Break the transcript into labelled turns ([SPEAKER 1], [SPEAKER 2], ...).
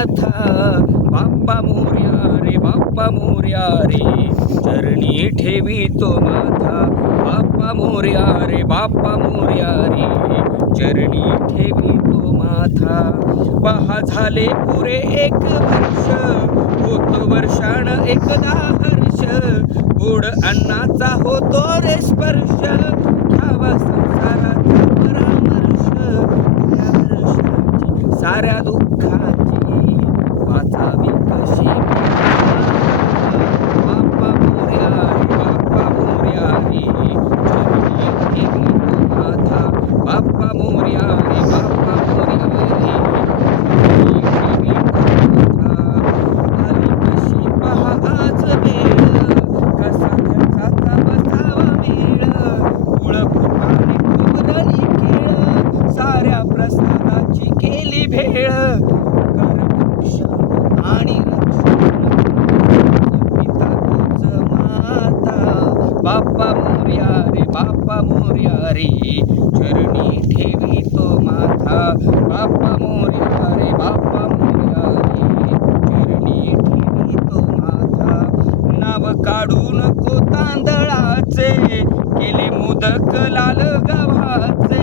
[SPEAKER 1] नाथ बाप्पा मोर्या रे बाप्पा मोर्या रे चरणी ठेवी तो माथा बाप्पा मोर्या रे बाप्पा मोर्या रे चरणी ठेवी तो माथा. पहा झाले पुरे एक वर्ष होतो वर्षाण एकदा हर्ष गोड अन्नाचा होतो रे स्पर्श. घ्यावा संसार साऱ्या दुःखाची वाचावी कशी बाप्पा मोर्या बाप्पा मोर्या रे चरणी माथा बाप्पा मोर्या रे बाप्पा मोर्या रे आली कशी पहा आज वेळ. कसा खर्चाचा बसावा मेळ कुळ कृपाने खोबरली केळ साऱ्या प्रसादाची केली आणि बाप्पा मोर्या रे बाप्पा मोर्या रे चरणी ठेवी तो माथा. बाप्पा मोर्या रे बाप्पा मोर्या रे चरणी ठेवी तो माथा. नाव काढू नको तांदळाचे केले मोदक लाल गव्हाचे.